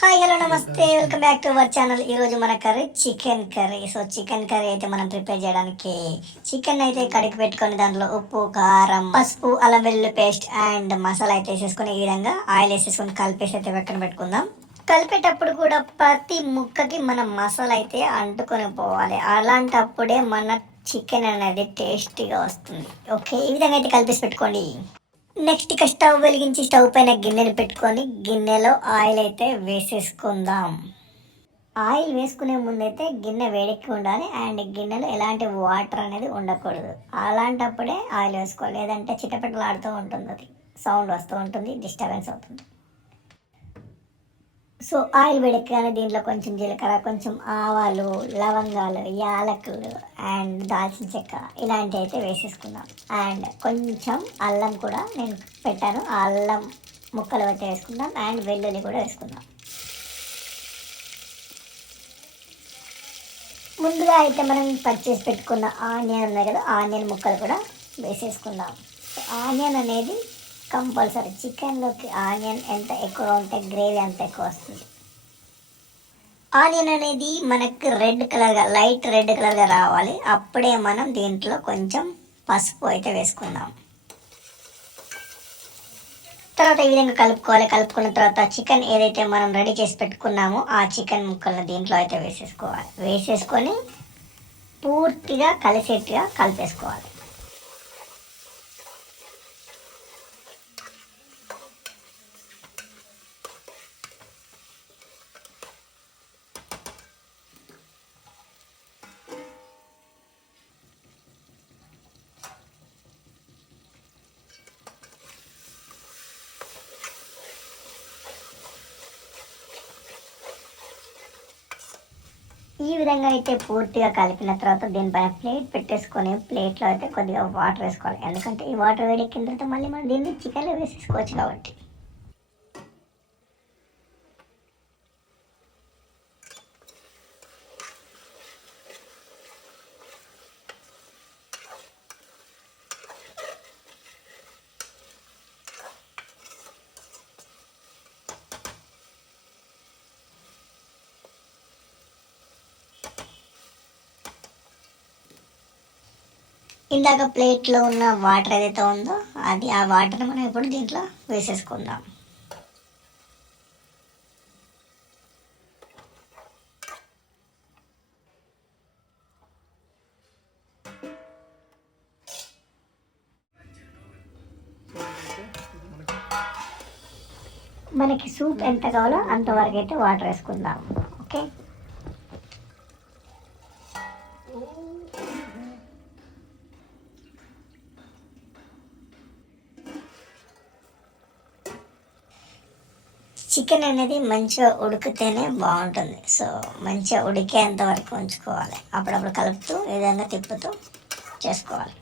Hi hello నమస్తే welcome back to our channel. ఈరోజు మన curry chicken curry. So chicken curry అయితే మనం ప్రిపేర్ చేయడానికి చికెన్ అయితే కడిగి పెట్టుకొని దాంట్లో ఉప్పు కారం పసుపు అల్లం వెల్లుల్లి పేస్ట్ అండ్ మసాలా అయితే వేసేసుకొని ఈ విధంగా ఆయిల్ వేసేసుకొని కలిపేసి అయితే పక్కన పెట్టుకుందాం. కలిపేటప్పుడు కూడా ప్రతి ముక్కకి మనం మసాలా అయితే అంటుకొని పోవాలి. అలాంటప్పుడే మన చికెన్ అనేది టేస్టీగా వస్తుంది. ఓకే, ఈ విధంగా అయితే కలిపేసి పెట్టుకోండి. నెక్స్ట్ ఇక స్టవ్ వెలిగించి స్టవ్ పైన గిన్నెని పెట్టుకొని గిన్నెలో ఆయిల్ అయితే వేసేసుకుందాం. ఆయిల్ వేసుకునే ముందైతే గిన్నె వేడెక్కి ఉండాలి అండ్ గిన్నెలో ఎలాంటి వాటర్ అనేది ఉండకూడదు. అలాంటప్పుడే ఆయిల్ వేసుకోవాలి, లేదంటే చిటపటలాడుతూ ఉంటుంది, అది సౌండ్ వస్తూ ఉంటుంది, డిస్టర్బెన్స్ అవుతుంది. సో ఆయిల్ వేడెక్కగానే దీంట్లో కొంచెం జీలకర్ర, కొంచెం ఆవాలు, లవంగాలు, యాలకులు అండ్ దాల్చిన చెక్క ఇలాంటివి అయితే వేసేసుకుందాం. అండ్ కొంచెం అల్లం కూడా నేను పెట్టాను, ఆ అల్లం ముక్కలు అయితే వేసుకుందాం. అండ్ వెల్లుల్లి కూడా వేసుకుందాం. ముందుగా అయితే మనం కట్ చేసి పెట్టుకున్న ఆనియన్ ఉన్నాయి కదా, ఆనియన్ ముక్కలు కూడా వేసేసుకుందాం. ఆనియన్ అనేది కంపల్సరీ, చికెన్లోకి ఆనియన్ ఎంత ఎక్కువ ఉంటే గ్రేవీ అంత ఎక్కువ వస్తుంది. ఆనియన్ అనేది మనకి రెడ్ కలర్గా, లైట్ రెడ్ కలర్గా రావాలి. అప్పుడే మనం దీంట్లో కొంచెం పసుపు అయితే వేసుకుందాం. తర్వాత ఈ విధంగా కలుపుకోవాలి. కలుపుకున్న తర్వాత చికెన్ ఏదైతే మనం రెడీ చేసి పెట్టుకున్నామో ఆ చికెన్ ముక్కలను దీంట్లో అయితే వేసేసుకోవాలి. వేసేసుకొని పూర్తిగా కలిసేట్టుగా కలిపేసుకోవాలి. ఈ విధంగా అయితే పూర్తిగా కలిపిన తర్వాత దీనిపైన ప్లేట్ పెట్టేసుకొని ప్లేట్లో అయితే కొద్దిగా వాటర్ వేసుకోవాలి. ఎందుకంటే ఈ వాటర్ వేడెక్కిన తర్వాత మళ్ళీ మనం దీన్ని చికెన్లో వేసేసుకోవచ్చు కాబట్టి. ఇందాక ప్లేట్లో ఉన్న వాటర్ ఏదైతే ఉందో అది, ఆ వాటర్ మనం ఇప్పుడు దీంట్లో వేసేసుకుందాం. మనకి సూప్ ఎంత కావాలో అంతవరకు అయితే వాటర్ వేసుకుందాం. ఓకే, చికెన్ అనేది మంచిగా ఉడికితేనే బాగుంటుంది. సో మంచిగా ఉడికేంత వరకు ఉంచుకోవాలి. అప్పుడప్పుడు కలుపుతూ ఈ విధంగా తిప్పుతూ చేసుకోవాలి.